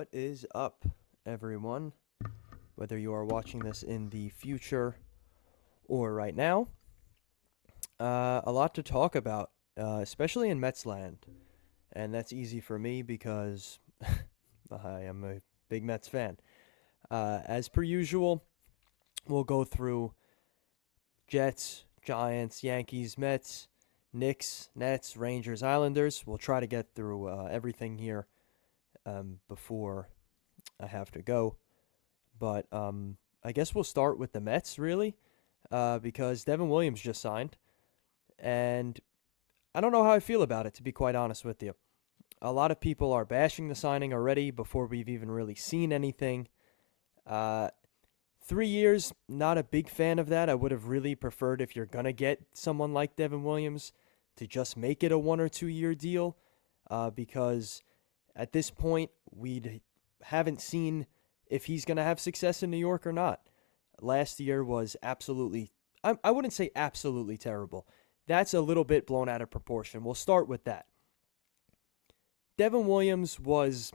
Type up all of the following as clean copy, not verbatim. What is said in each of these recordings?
What is up, everyone? Whether you are watching this in the future or right now, a lot to talk about, especially in Mets land. And that's easy for me because I am a big Mets fan. As per usual, we'll go through Jets, Giants, Yankees, Mets, Knicks, Nets, Rangers, Islanders. We'll try to get through everything here before I have to go. But I guess we'll start with the Mets, really, because Devin Williams just signed. And I don't know how I feel about it, to be quite honest with you. A lot of people are bashing the signing already before we've even really seen anything. 3 years, not a big fan of that. I would have really preferred, if you're going to get someone like Devin Williams, to just make it a 1 or 2 year deal, because at this point, we haven't seen if he's going to have success in New York or not. Last year was absolutely, I wouldn't say absolutely terrible. That's a little bit blown out of proportion. We'll start with that. Devin Williams was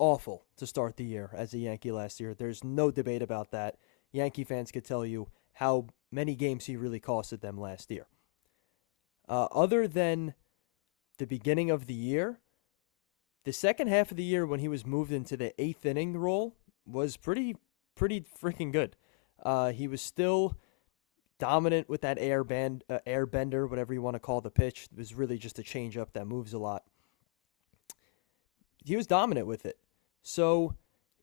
awful to start the year as a Yankee last year. There's no debate about that. Yankee fans could tell you how many games he really costed them last year. Other than the beginning of the year, the second half of the year when he was moved into the 8th inning role was pretty freaking good. He was still dominant with that airbender, whatever you want to call the pitch. It was really just a changeup that moves a lot. He was dominant with it. So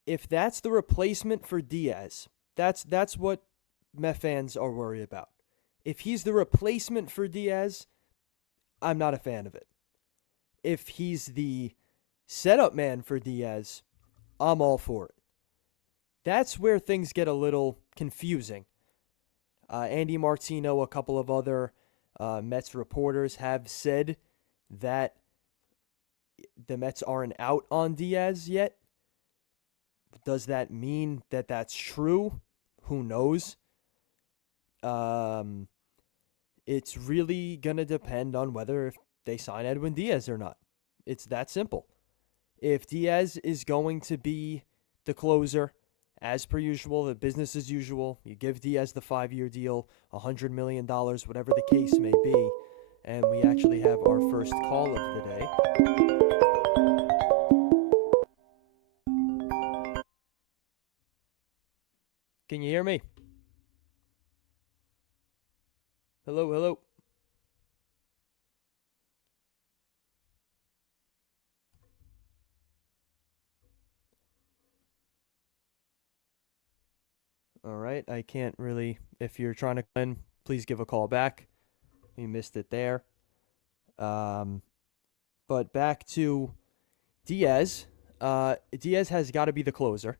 if that's the replacement for Diaz, that's what Met fans are worried about. If he's the replacement for Diaz, I'm not a fan of it. If he's the setup man for Diaz, I'm all for it. That's where things get a little confusing. Andy Martino, a couple of other Mets reporters have said that the Mets aren't out on Diaz yet. Does that mean that that's true? Who knows? It's really going to depend on whether if they sign Edwin Diaz or not. It's that simple. If Diaz is going to be the closer, as per usual, the business as usual, you give Diaz the 5-year deal, $100 million, whatever the case may be, and we actually have our first call of the day. Can you hear me? Hello, hello. All right, I can't really, if you're trying to call in, please give a call back. We missed it there. But back to Diaz. Diaz has got to be the closer.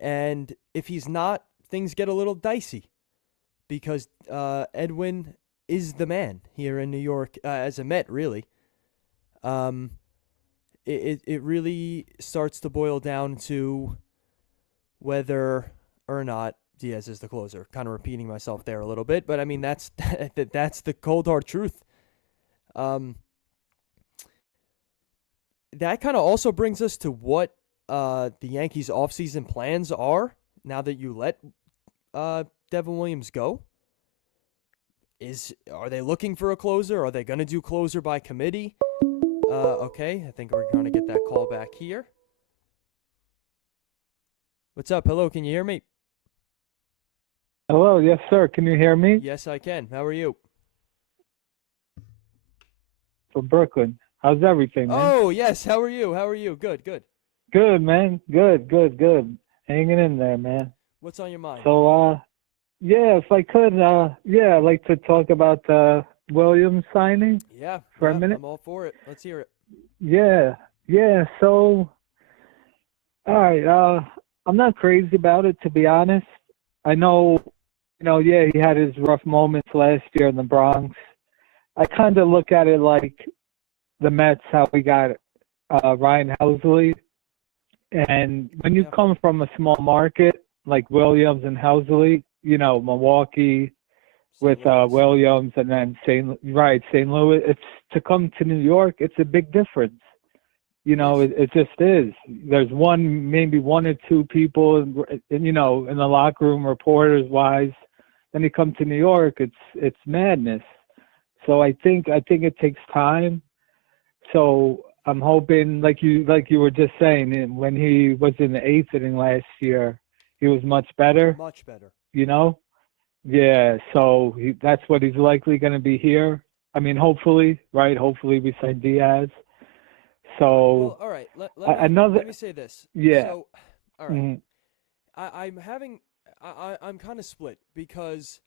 And if he's not, things get a little dicey because Edwin is the man here in New York as a Met, really. It really starts to boil down to whether or not Diaz is the closer. Kind of repeating myself there a little bit, but I mean that's the cold hard truth. That kind of also brings us to what the Yankees' offseason plans are now that you let Devin Williams go. Are they looking for a closer? Are they going to do closer by committee? Okay, I think we're going to get that call back here. What's up? Hello, can you hear me? Hello, yes, sir. Can you hear me? Yes, I can. How are you? From Brooklyn. How's everything, man? Oh, yes. How are you? How are you? Good, good. Good, man. Good. Hanging in there, man. What's on your mind? So, yeah, if I could, I'd like to talk about the Williams signing. Yeah, for a minute. I'm all for it. Let's hear it. Yeah. So, all right. I'm not crazy about it, to be honest. I know, he had his rough moments last year in the Bronx. I kind of look at it like the Mets, how we got Ryan Helsley. And when you come from a small market like Williams and Helsley, Milwaukee with Williams and then St. Louis, it's to come to New York, it's a big difference. Yes. It just is. There's maybe one or two people, in the locker room, reporters wise. Then you come to New York, it's madness. So I think it takes time. So I'm hoping, like you were just saying, when he was in the eighth inning last year, he was much better. Much better. You know, yeah. So that's what he's likely going to be here. I mean, hopefully, right? Hopefully, we sign Diaz. Well, So all right. another, Let me say this. yeah, So, all right. mhm, I'm having I'm kind of split because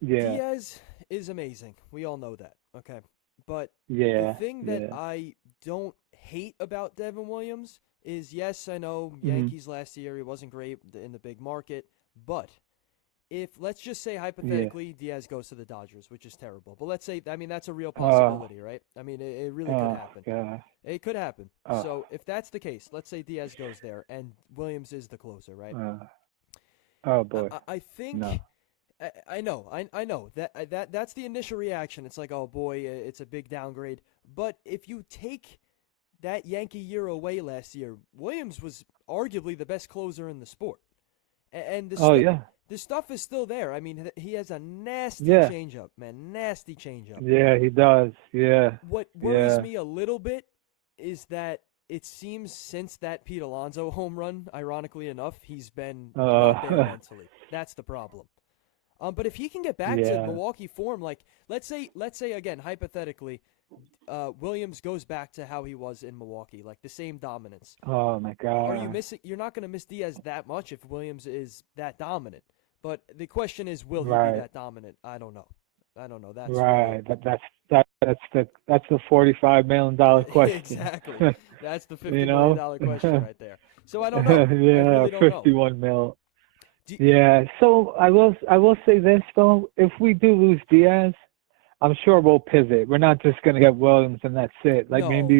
yeah, Diaz is amazing. We all know that. Okay. But the yeah, thing that yeah, I don't hate about Devin Williams is, yes, I know hmm Yankees last year, he wasn't great in the big market, but if, let's just say yeah. hypothetically Diaz goes to the Dodgers, which is terrible, but let's say, I mean, that's a real Oh, possibility, right? I mean, it really could oh, happen. God. It could happen. Oh, So if that's the case, let's say Diaz goes there and Williams is the closer, right? uh, oh I, boy. I I think No. I know that's the initial reaction. It's like, oh boy, it's a big downgrade. But if you take that Yankee year away last year, Williams was arguably the best closer in the sport, and Oh, yeah. the stuff is still there. I mean, he has a nasty Yeah. changeup, man, nasty changeup. Yeah, he does. Yeah. What worries Yeah. me a little bit is that it seems since that Pete Alonso home run, ironically enough, he's been not there Uh, mentally. That's the problem. But if he can get back to yeah. Milwaukee form, like let's say again hypothetically, Williams goes back to how he was in Milwaukee, like the same dominance. Oh my Are you God. missing? You're not going to miss Diaz that much if Williams is that dominant. But the question is, will he be Right. that dominant? I don't know. I don't know. That's really Right. That's the $45 million question. exactly. That's the You $50 million know? question right there. So I don't know. I Yeah, really don't know. 51 mil. Do, Yeah. So I will say this though, if we do lose Diaz, I'm sure we'll pivot. We're not just gonna get Williams and that's it. Like no, no.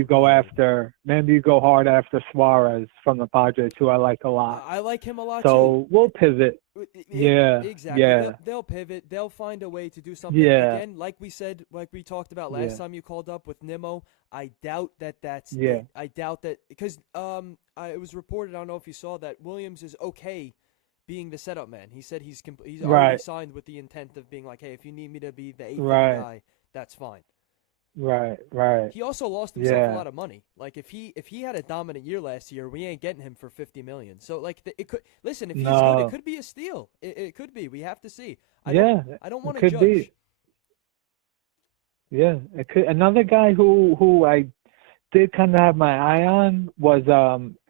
maybe you go hard after Suarez from the Padres, who I like a lot. I like him a lot too. So we'll pivot. Yeah, Exactly. yeah, They'll pivot. They'll find a way to do something. yeah, Again, like we said, like we talked about last yeah, time you called up with Nimmo. I doubt that that's yeah. it. I doubt that because it was reported. I don't know if you saw that Williams is okay being the setup man. He said he's already Right, signed with the intent of being like, hey, if you need me to be the eighth inning right, guy, that's fine. right. He also lost himself a Yeah, lot of money. Like if he had a dominant year last year, we ain't getting him for 50 million. So like it could listen, if he's good, it no, could be a steal. It could be. We have to see. yeah, I don't it want to could be. judge. Yeah, it could. Another guy who I did kind of have my eye on was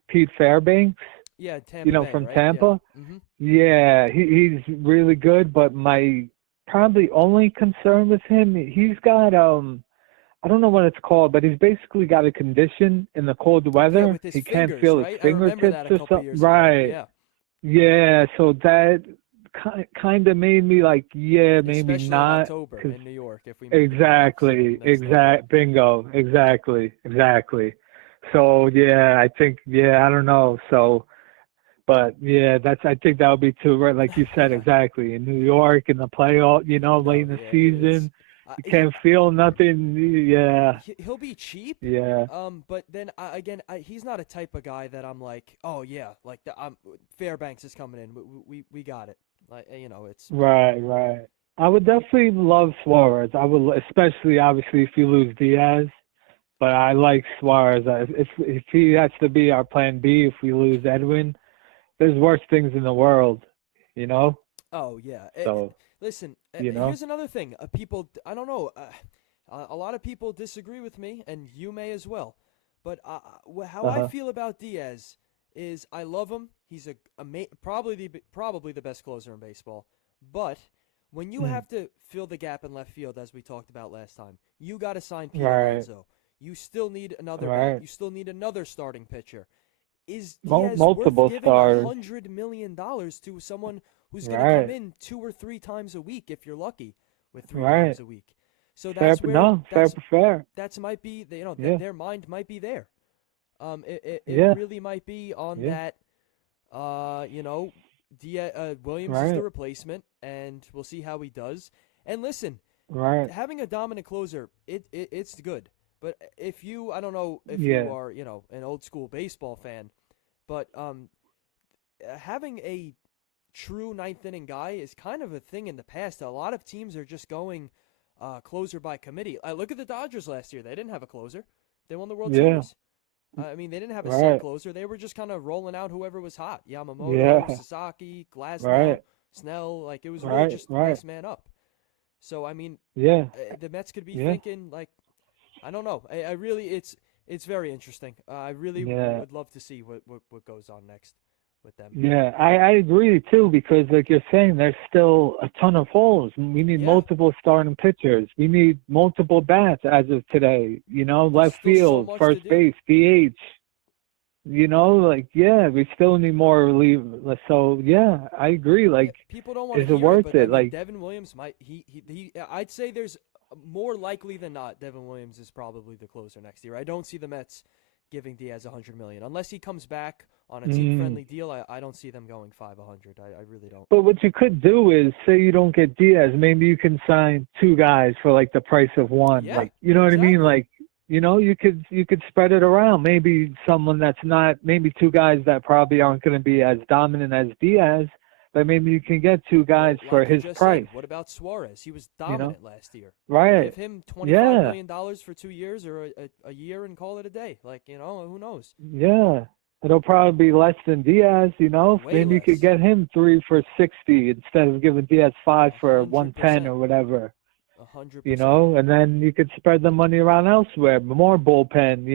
Pete Fairbanks. Yeah, Tampa Bay, From right? Yeah. Tampa. Mhm. Yeah, he's really good, but my probably only concern with him, he's got I don't know what it's called, but he's basically got a condition in the cold Yeah, weather. with his He can't fingers, feel his right? I remember fingertips that a or couple something. years ago. Right. Yeah. Yeah, so that kind of made me like, yeah, maybe Especially in not, October 'cause in New York if we make the playoffs exactly, next November. bingo, exactly. So yeah, I think, yeah, I don't know. So, but yeah, I think that would be too, right? Like you said, exactly. In New York, in the playoff, late No, in the yeah, it's season, you can't feel nothing. Yeah, he'll be cheap. yeah, But then again, he's not a type of guy that I'm like, oh yeah, like Fairbanks is coming in. We got it. Like it's right. I would definitely love Suarez. I would, especially obviously if you lose Diaz. But I like Suarez. If he has to be our plan B, if we lose Edwin, there's worse things in the world, you know. oh yeah. So Listen, you know. here's another thing. People, I don't know. A lot of people disagree with me, and you may as well. But how Uh I huh. feel about Diaz is I love him. He's probably the best closer in baseball. But when you Mm. have to fill the gap in left field, as we talked about last time, you got to sign Pete Right. Alonso. You still need another bat. Right. You still need another starting pitcher. Is Diaz worth Multiple giving stars. $100 million to someone who's going to come Right. in 2 or 3 times a week if you're lucky with three Right. games a week? So Fair. No. Fair. Fair. that's might be Yeah. their mind might be there. It Yeah. really might be on Yeah. that. Williams is the Right. replacement, and we'll see how he does. And listen, Right. having a dominant closer, it's good. But I don't know if you Yeah. are, an old school baseball fan, but having a true ninth inning guy is kind of a thing in the past. A lot of teams are just going closer by committee. I look at the Dodgers last year; they didn't have a closer. They won the World Yeah. Series. I mean, they didn't have a set Right. closer. They were just kind of rolling out whoever was hot: Yamamoto, Yeah. Sasaki, Glasnow, Right. Snell. Like it was really Right. just Right. next man up. So I mean, Yeah. the Mets could be Yeah. thinking like, I don't know. I really, it's very interesting. I really Yeah. would love to see what goes on next with them. Yeah, I agree too because like you're saying, there's still a ton of holes. We need Yeah, multiple starting pitchers. We need multiple bats as of today. there's Left still so field, much to first do. base, DH. Like yeah, we still need more relief. So yeah, I agree. Yeah, Like, people don't want to is it hear it, worth but I it? mean, Like, Devin Williams might he. I'd say there's more likely than not, Devin Williams is probably the closer next year. I don't see the Mets giving Diaz $100 million unless he comes back on a team mm, friendly deal. I don't see them going 500. I really don't. but what you could do is say you don't get Diaz, maybe you can sign two guys for like the price of one. Yeah, Like, you know what I mean? exactly. Like, you could spread it around. Maybe someone that's not, maybe two guys that probably aren't going to be as dominant as Diaz, but maybe you can get two guys Well, for like you his just price. said, what about Suarez? He was You know? dominant last year. Right? Give him $25 Yeah. million for 2 years or a year and call it a day. Like, who knows? Yeah. It'll probably be less than Diaz. Way Maybe you could less. get him 3 for 60 instead of giving Diaz 5 for 110 100%. or whatever. 100%. And then you could spread the money around elsewhere, more bullpen,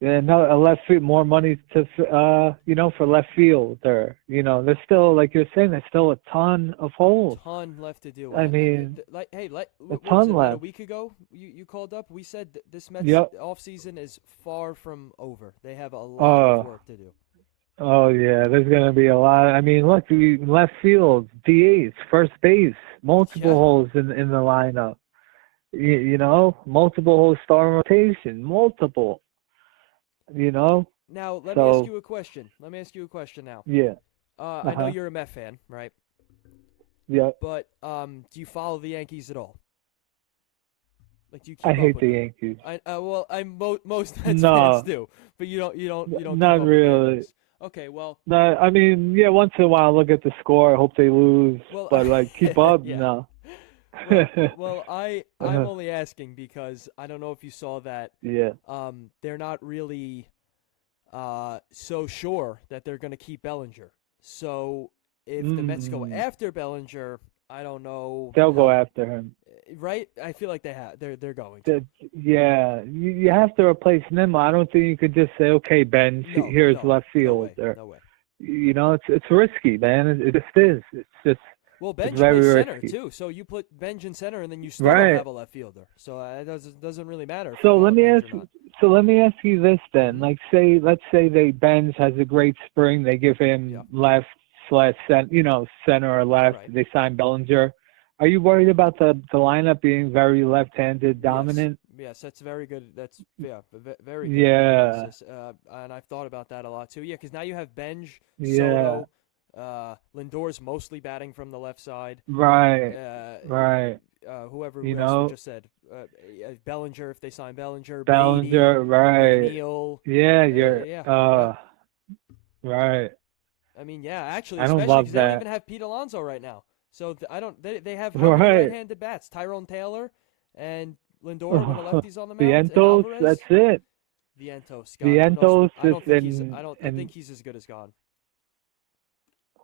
and a left field, more money to, for left field, or, there's still, like you're saying, there's still a ton of holes. Ton left to do. I mean, Like, hey, a what was ton it, about a left. week ago? You called up. We said this Mets Yep. offseason is far from over. They have a lot of Oh, work to do. oh yeah, there's going to be a lot. I mean, look, left field, DH, first base, multiple Yeah. holes in the lineup. Multiple holes star rotation, multiple, you know. Now, let me ask So, you a question. Now. yeah. I know Uh-huh. you're a Met fan, right? Yep. But do you follow the Yankees at all? Like, do you I keep up hate with the them? Yankees. Most Mets fans No, do, but you don't keep not up with their really. moves. Okay, well, No, I mean, yeah, once in a while, look at the score. I hope they lose, well, but like keep up, yeah. no. Well, I'm Uh-huh. only asking because I don't know if you saw that. Yeah. They're not really so sure that they're going to keep Bellinger. So if the Mets go Mm, after Bellinger, I don't know they'll go how. after him. Right? I feel like they're going to. Yeah, you have to replace Nimmo. I don't think you could just say, okay, Ben, here's No, left no field. way, Or, no way. it's risky, man. It just is. Well, It's Benj very plays center risky. too, so you put Benj in center, and then you still don't Right. have a left fielder. So it doesn't really matter if you So call let it me Benj ask. or not. So let me ask you this then. Hmm. Like, let's say Benz has a great spring. They give him Yeah. left slash center or left. Right. They sign Bellinger. Are you worried about the lineup being very left-handed dominant? Yes, that's very good. That's very good Yeah. analysis. And I've thought about that a lot too. Yeah, because now you have Benj, Yeah. Soto, Lindor's mostly batting from the left side. Right. Uh, Right. whoever You else we know, just said. Bellinger if they sign Bellinger. Bellinger. Beatty, Right. McNeil. Yeah. Yeah. Right. I mean, yeah, actually, I don't especially love because they don't that. even have Pete Alonso right now. So I don't. They have how many Right. right-handed bats? Tyrone Taylor and Lindor when a lefty's on the mound, and Vientos. Alvarez. That's it. Vientos, God, who knows? Vientos I don't think he's. and I think he's as good as gone.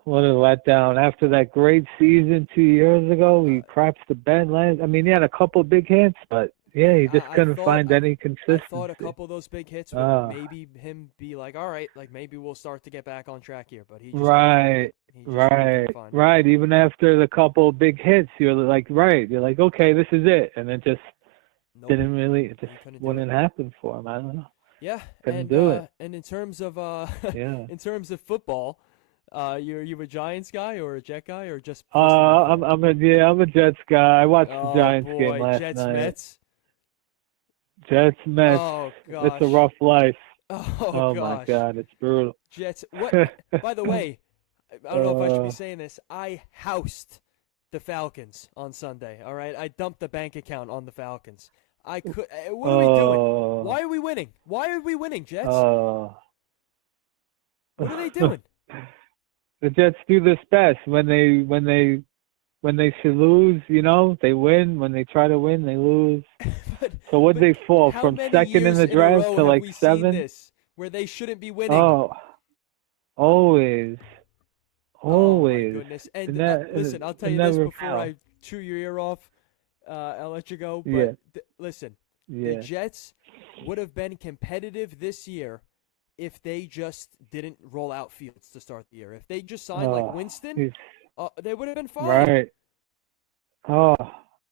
what a letdown. After that great season 2 years ago, he craps the bed last. I mean, he had a couple big hits, but yeah, he just I couldn't thought find any I consistency. thought a couple of those big hits would Uh, maybe him be like, all right, like maybe we'll start to get back on track here, but he just couldn't find right, it. He just really right, couldn't find it. right. Even after the couple big hits, you're like, right. You're like, okay, this is it, and it just Nope, didn't really. It just he couldn't do it. wouldn't happen for him. I don't know. Yeah, Couldn't do it. and in terms of Yeah. in terms of football, you a Giants guy or a Jet guy or just I'm a Jets guy. I watched the Oh Giants game boy, last Jets night. Mets. Jets Mets. Oh It's a gosh. rough life. Oh Oh my gosh. God, it's brutal. Jets. What? By the way, I don't know if I should be saying this. I housed the Falcons on Sunday. All right, I dumped the bank account on the Falcons. I could. What are we doing? Oh, Why are we winning? Why are we winning, Jets? oh. What are they doing? The Jets do this best when they should lose, they win. When they try to win, they lose. but So what but they fall how from many second in years the in a draft row to have like we seen seven? this where they shouldn't be winning? Oh, always, Oh my always. goodness! It, And ne- listen, I'll tell it you this never before fails. I chew your ear off. I'll let you go. But Yeah, listen, the yeah. Jets would have been competitive this year if they just didn't roll out Fields to start the year. If they just signed like Oh, Winston, he's they would have been fine. right. Oh,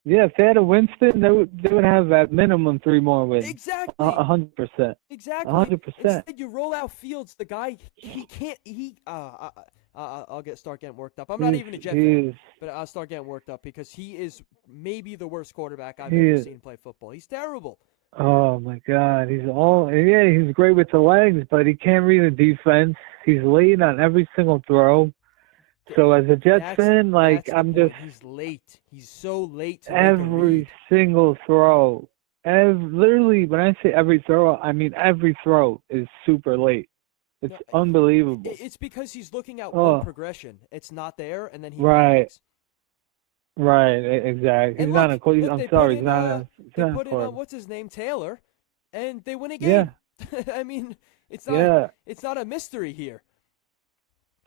yeah. If they had a Winston, they would have at minimum 3 more wins. Exactly. 100%. a Exactly. 100%. Instead, you roll out Fields. The guy, he can't. I'll start getting worked up. I'm not He's even a Jet fan, he's but I'll start getting worked up because he is maybe the worst quarterback I've he ever is. seen play football. He's terrible. Oh my God, he's great with the legs, but he can't read the defense. He's late on every single throw. Th- So as a Jets That's fan, like that's the I'm just point. He's late. He's so late to make a every read. single throw, literally when I say every throw, I mean every throw is super late. It's No, unbelievable. it's because he's looking at one Oh, progression. It's not there, and then he right, panics. right, exactly. And He's not a. look, I'm sorry, he's they not a put in quarterback. what's his name, Taylor, and they win a Yeah, game. I mean, it's not yeah. it's not a mystery here.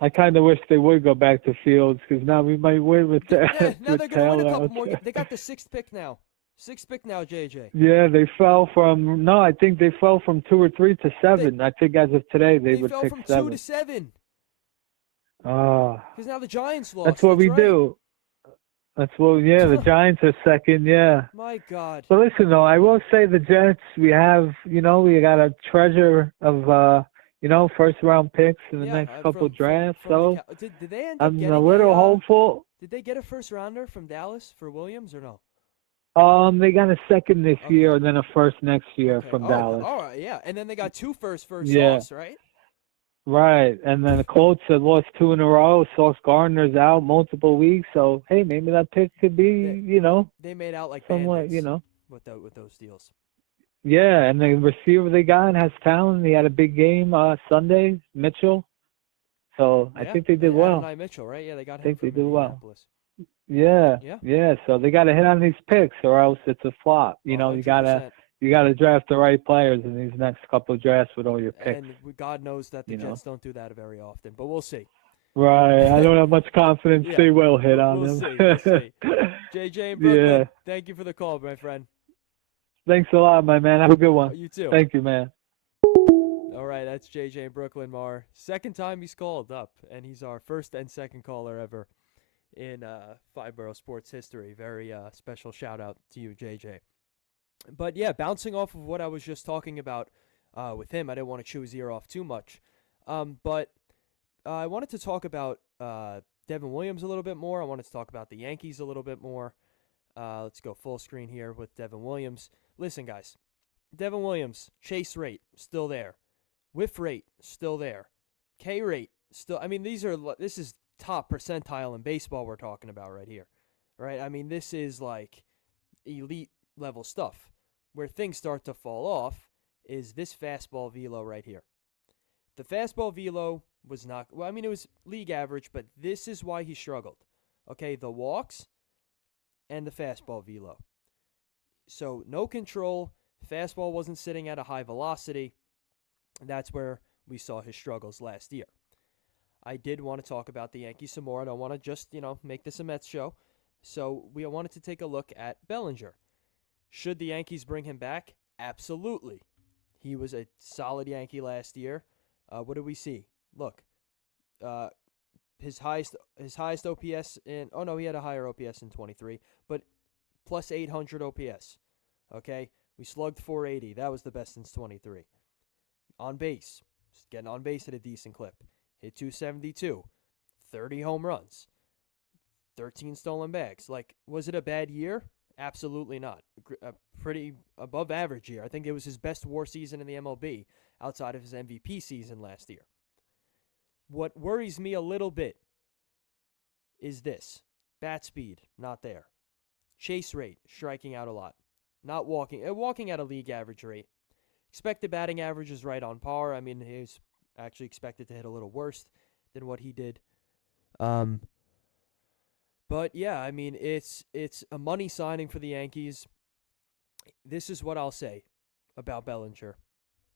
I kind of wish they would go back to Fields because now we might win with Now with they're gonna win a Taylor couple out more. there. They got the sixth pick now. Sixth pick now, JJ. Yeah, they fell from no, I think they fell from 2 or 3 to They 7. I think as of today they they would fell pick from 2 to 7. 7 Ah, because now the Giants that's lost. what That's we right. do. That's what. Yeah, the Giants are second. Yeah. My God. But listen though, I will say the Jets. We got a treasure of first round picks in the Yeah, next couple from from drafts. from the So did they end up I'm a getting little hopeful. did they get a first rounder from Dallas for Williams or no? They got a second this year Okay. and then a first next year Okay. from Oh, Dallas. all right. Yeah. And then they got two firsts for Yeah, Sauce, right? right. And then the Colts had lost 2 in a row. Sauce Gardner's out multiple weeks. So hey, maybe that pick could be, They they made out like somewhat, bandits with those deals. Yeah. And the receiver they got has talent. He had a big game Sunday, Mitchell. So I Yeah. think they did well. Adonai Mitchell, right? Yeah, they got I him think they from did well. Indianapolis. Yeah, Yeah. yeah. So they got to hit on these picks, or else it's a flop. A You hundred gotta percent. you gotta draft the right players in these next couple of drafts with all your picks. And God knows that the You know. Jets don't do that very often, but we'll see. Right. I don't have much confidence Yeah. they will hit on We'll them. see. We'll see. JJ in Yeah. Brooklyn, thank you for the call, my friend. Thanks a lot, my man. Have a good one. You too. Thank you, man. All right, that's JJ in Brooklyn, Mar. Second time he's called up, and he's our first and second caller ever in Five Borough sports history. Very special shout out to you, JJ. But yeah, bouncing off of what I was just talking about with him, I didn't want to chew his ear off too much. But I wanted to talk about Devin Williams a little bit more. I wanted to talk about the Yankees a little bit more. Let's go full screen here with Devin Williams. Listen, guys, Devin Williams, chase rate, still there. Whiff rate, still there. K rate, still. I mean, this is top percentile in baseball we're talking about right here. Right? I mean, this is like elite level stuff. Where things start to fall off is this fastball velo right here. The fastball velo was not, well, I mean, it was league average, but this is why he struggled. Okay, the walks and the fastball velo. So no control, fastball wasn't sitting at a high velocity. That's where we saw his struggles last year. I did want to talk about the Yankees some more. I don't want to just, make this a Mets show. So we wanted to take a look at Bellinger. Should the Yankees bring him back? Absolutely. He was a solid Yankee last year. What do we see? Look, his highest OPS he had a higher OPS in 23, but plus 800 OPS. Okay, we slugged 480. That was the best since 23. On base, just getting on base at a decent clip. Hit 272, 30 home runs, 13 stolen bags. Like, was it a bad year? Absolutely not. A pretty above average year. I think it was his best WAR season in the MLB outside of his MVP season last year. What worries me a little bit is this. Bat speed, not there. Chase rate, striking out a lot. Not walking at a league average rate. Expected batting average is right on par. I mean, he's actually expected to hit a little worse than what he did. But yeah, I mean, it's a money signing for the Yankees. This is what I'll say about Bellinger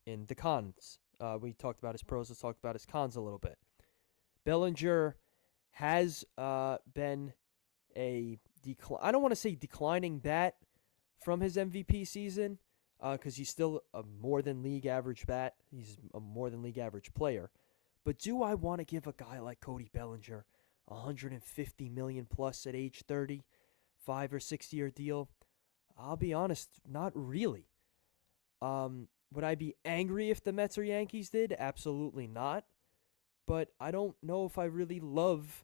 in the cons. We talked about his pros. Let's talk about his cons a little bit. Bellinger has been a I don't want to say declining bat from his MVP season because he's still a more than league average bat. He's a more than league average player. But do I want to give a guy like Cody Bellinger $150 million plus at age 30, 5 or 6 year deal? I'll be honest, not really. Would I be angry if the Mets or Yankees did? Absolutely not. But I don't know if I really love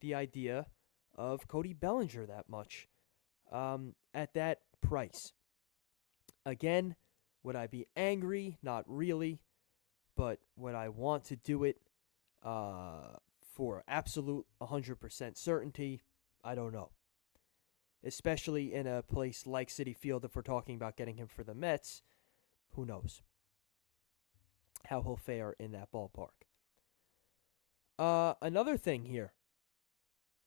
the idea of Cody Bellinger that much at that price. Again, would I be angry? Not really. But would I want to do it for absolute 100% certainty? I don't know. Especially in a place like Citi Field, if we're talking about getting him for the Mets, who knows how he'll fare in that ballpark. Another thing here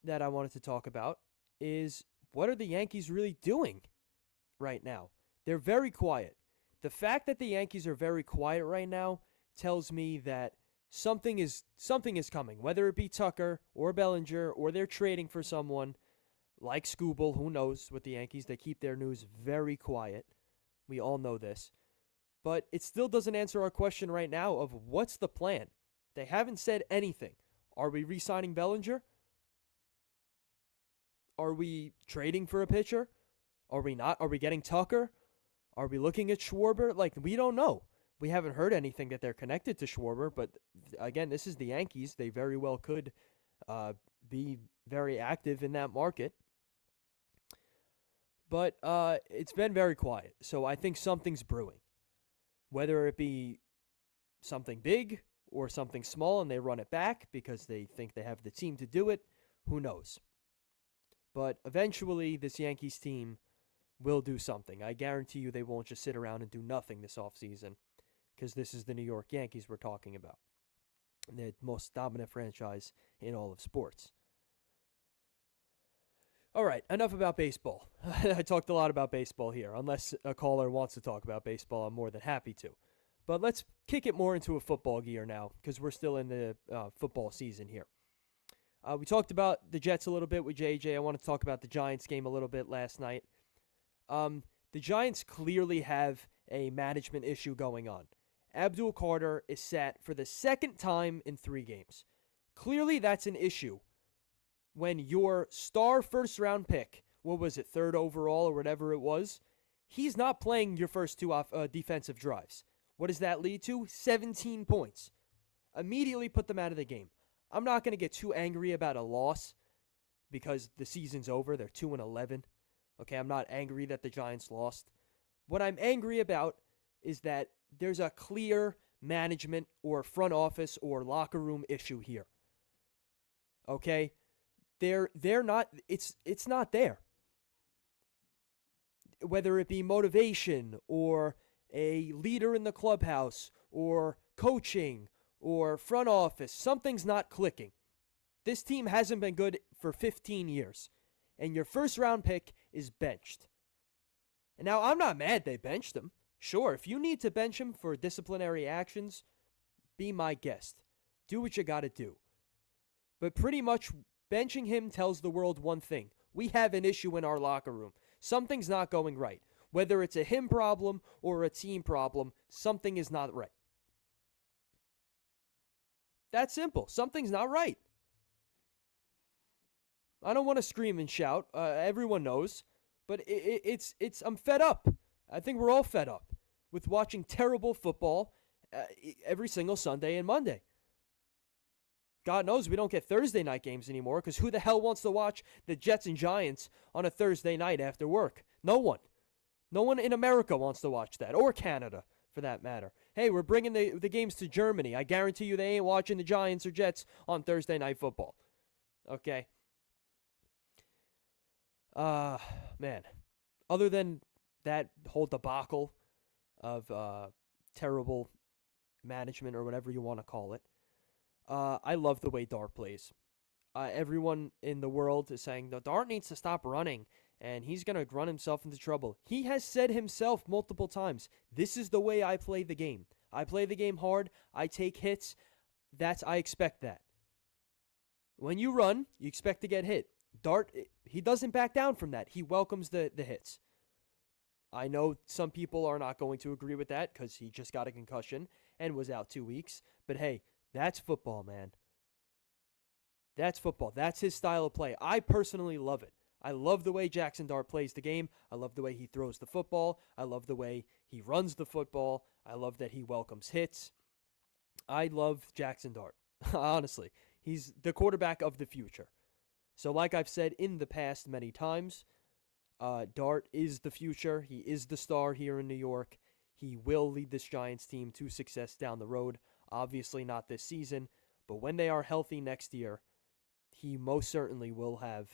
that I wanted to talk about is what are the Yankees really doing right now? They're very quiet. The fact that the Yankees are very quiet right now tells me that something is coming, whether it be Tucker or Bellinger or they're trading for someone like Skubal. Who knows with the Yankees? They keep their news very quiet. We all know this. But it still doesn't answer our question right now of what's the plan. They haven't said anything. Are we re-signing Bellinger? Are we trading for a pitcher? Are we not? Are we getting Tucker? Are we looking at Schwarber? Like, we don't know. We haven't heard anything that they're connected to Schwarber, but again, this is the Yankees. They very well could be very active in that market. But it's been very quiet, so I think something's brewing. Whether it be something big or something small and they run it back because they think they have the team to do it, who knows? But eventually, this Yankees team will do something. I guarantee you they won't just sit around and do nothing this offseason because this is the New York Yankees we're talking about. The most dominant franchise in all of sports. All right, enough about baseball. I talked a lot about baseball here. Unless a caller wants to talk about baseball, I'm more than happy to. But let's kick it more into a football gear now because we're still in the football season here. We talked about the Jets a little bit with JJ. I want to talk about the Giants game a little bit last night. The Giants clearly have a management issue going on. Abdul Carter is sat for the second time in 3 games. Clearly that's an issue when your star first-round pick, what was it, 3rd overall or whatever it was, he's not playing your first 2 defensive drives. What does that lead to? 17 points. Immediately put them out of the game. I'm not going to get too angry about a loss because the season's over. They're 2-11. Okay, I'm not angry that the Giants lost. What I'm angry about is that there's a clear management or front office or locker room issue here. Okay? They're not it's not there. Whether it be motivation or a leader in the clubhouse or coaching or front office, something's not clicking. This team hasn't been good for 15 years, and your first round pick is benched. And now I'm not mad they benched him. Sure, if you need to bench him for disciplinary actions, be my guest. Do what you got to do. But pretty much benching him tells the world one thing. We have an issue in our locker room. Something's not going right. Whether it's a him problem or a team problem, something is not right. That's simple. Something's not right. I don't want to scream and shout. Everyone knows. But I'm fed up. I think we're all fed up with watching terrible football every single Sunday and Monday. God knows we don't get Thursday night games anymore because who the hell wants to watch the Jets and Giants on a Thursday night after work? No one. No one in America wants to watch that, or Canada for that matter. Hey, we're bringing the games to Germany. I guarantee you they ain't watching the Giants or Jets on Thursday night football. Okay? Man. Other than that whole debacle of terrible management or whatever you want to call it. I love the way Dart plays. Everyone in the world is saying the Dart needs to stop running and he's going to run himself into trouble. He has said himself multiple times, this is the way I play the game. I play the game hard. I take hits. I expect that. When you run, you expect to get hit. Dart, he doesn't back down from that. He welcomes the hits. I know some people are not going to agree with that because he just got a concussion and was out 2 weeks. But hey, that's football, man. That's football. That's his style of play. I personally love it. I love the way Jackson Dart plays the game. I love the way he throws the football. I love the way he runs the football. I love that he welcomes hits. I love Jackson Dart. Honestly, he's the quarterback of the future. So like I've said in the past many times, Dart is the future. He is the star here in New York. He will lead this Giants team to success down the road. Obviously not this season, but when they are healthy next year, he most certainly will have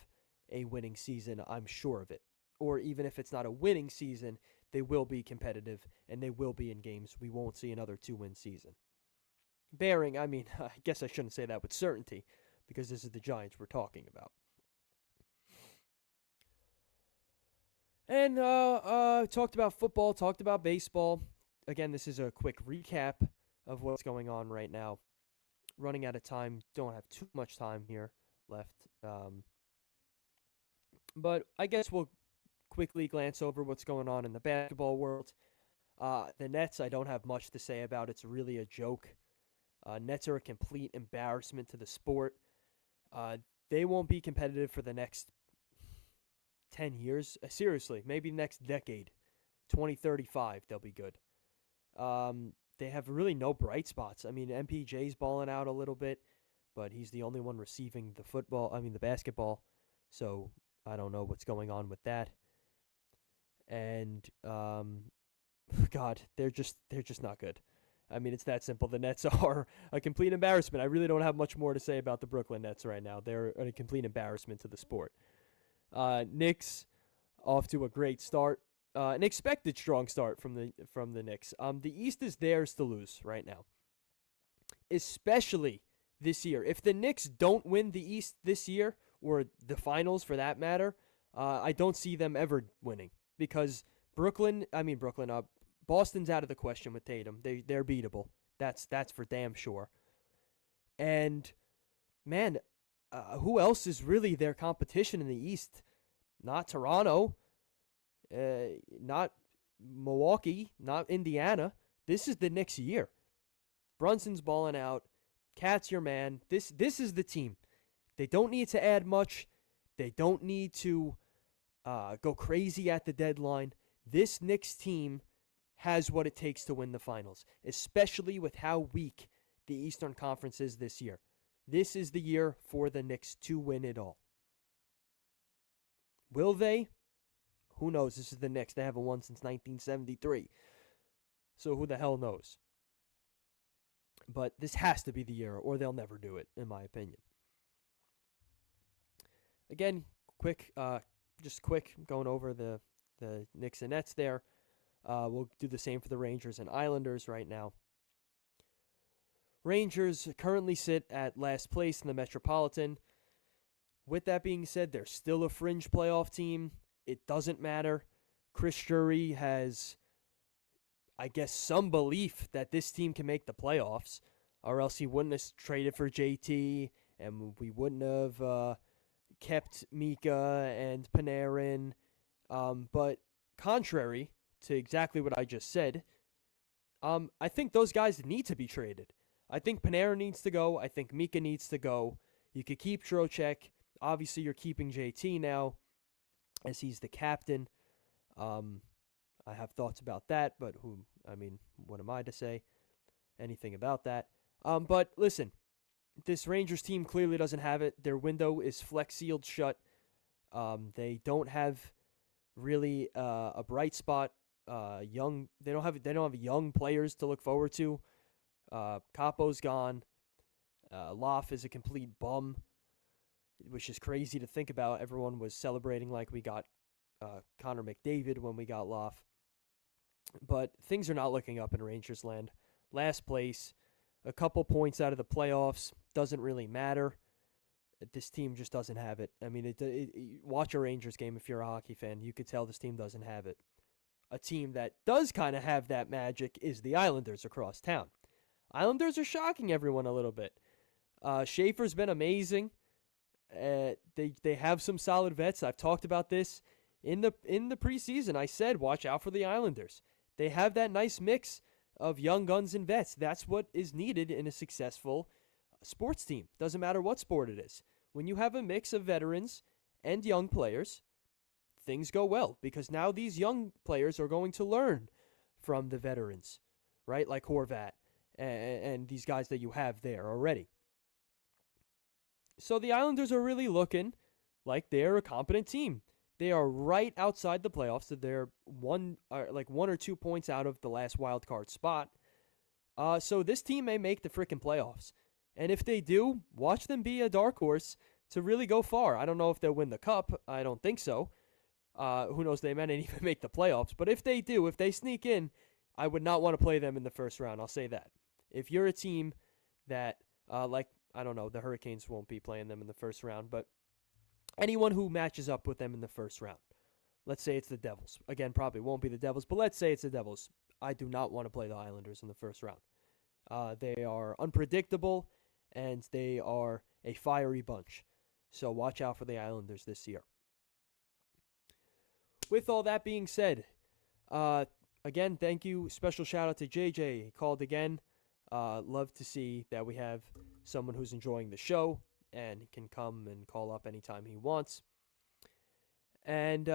a winning season, I'm sure of it. Or even if it's not a winning season, they will be competitive and they will be in games. We won't see another 2-win season. I guess I shouldn't say that with certainty because this is the Giants we're talking about. And talked about football, talked about baseball. Again, this is a quick recap of what's going on right now. Running out of time, don't have too much time here left. But I guess we'll quickly glance over what's going on in the basketball world. The Nets, I don't have much to say about. It's really a joke. Nets are a complete embarrassment to the sport. They won't be competitive for the next 10 years. Seriously, maybe next decade. 2035, they'll be good. They have really no bright spots. I mean, MPJ's balling out a little bit, but he's the only one receiving the basketball. So I don't know what's going on with that. And God, they're just not good. I mean, it's that simple. The Nets are a complete embarrassment. I really don't have much more to say about the Brooklyn Nets right now. They're a complete embarrassment to the sport. Knicks off to a great start. An expected strong start from the Knicks. The East is theirs to lose right now, especially this year. If the Knicks don't win the East this year, or the finals for that matter, I don't see them ever winning because Boston's out of the question with Tatum. They're beatable. That's for damn sure. And man, who else is really their competition in the East? Not Toronto. Not Milwaukee, not Indiana. This is the Knicks' year. Brunson's balling out. Cat's your man. This is the team. They don't need to add much. They don't need to go crazy at the deadline. This Knicks team has what it takes to win the finals, especially with how weak the Eastern Conference is this year. This is the year for the Knicks to win it all. Will they? Who knows? This is the Knicks. They haven't won since 1973. So who the hell knows? But this has to be the year, or they'll never do it, in my opinion. Again, quick, going over the Knicks and Nets there. We'll do the same for the Rangers and Islanders right now. Rangers currently sit at last place in the Metropolitan. With that being said, they're still a fringe playoff team. It doesn't matter. Chris Drury has, I guess, some belief that this team can make the playoffs, or else he wouldn't have traded for JT, and we wouldn't have kept Mika and Panarin. But contrary to exactly what I just said, I think those guys need to be traded. I think Panarin needs to go. I think Mika needs to go. You could keep Trocheck. Obviously, you're keeping JT now, as he's the captain. I have thoughts about that, but what am I to say anything about that? But listen, this Rangers team clearly doesn't have it. Their window is flex sealed shut. They don't have really a bright spot. They don't have young players to look forward to. Capo's gone. Loff is a complete bum, which is crazy to think about. Everyone was celebrating like we got Connor McDavid when we got Loff. But things are not looking up in Rangers land. Last place, a couple points out of the playoffs, doesn't really matter. This team just doesn't have it. I mean, watch a Rangers game if you're a hockey fan. You could tell this team doesn't have it. A team that does kind of have that magic is the Islanders across town. Islanders are shocking everyone a little bit. Schaefer's been amazing. They have some solid vets. I've talked about this in the preseason. I said watch out for the Islanders. They have that nice mix of young guns and vets. That's what is needed in a successful sports team. Doesn't matter what sport it is. When you have a mix of veterans and young players, things go well because now these young players are going to learn from the veterans, right? Like Horvat and these guys that you have there already. So the Islanders are really looking like they're a competent team. They are right outside the playoffs. So they're one or 2 points out of the last wild card spot. So this team may make the freaking playoffs. And if they do, watch them be a dark horse to really go far. I don't know if they'll win the cup. I don't think so. Who knows? They may not even make the playoffs. But if they do, if they sneak in, I would not want to play them in the first round. I'll say that. If you're a team that, I don't know, the Hurricanes won't be playing them in the first round, but anyone who matches up with them in the first round, let's say it's the Devils. Again, probably won't be the Devils, but let's say it's the Devils. I do not want to play the Islanders in the first round. They are unpredictable, and they are a fiery bunch. So watch out for the Islanders this year. With all that being said, again, thank you. Special shout out to JJ. He called again. Love to see that we have someone who's enjoying the show and can come and call up anytime he wants. And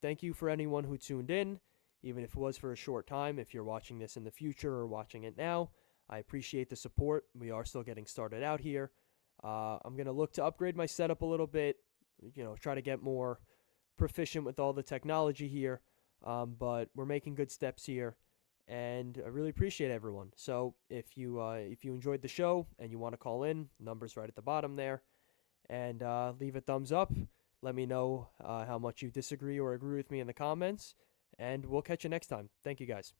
thank you for anyone who tuned in, even if it was for a short time. If you're watching this in the future or watching it now, I appreciate the support. We are still getting started out here. I'm going to look to upgrade my setup a little bit, try to get more proficient with all the technology here. But we're making good steps here, and I really appreciate everyone. So if you enjoyed the show and you want to call in, number's right at the bottom there, and leave a thumbs up. Let me know how much you disagree or agree with me in the comments, and we'll catch you next time. Thank you, guys.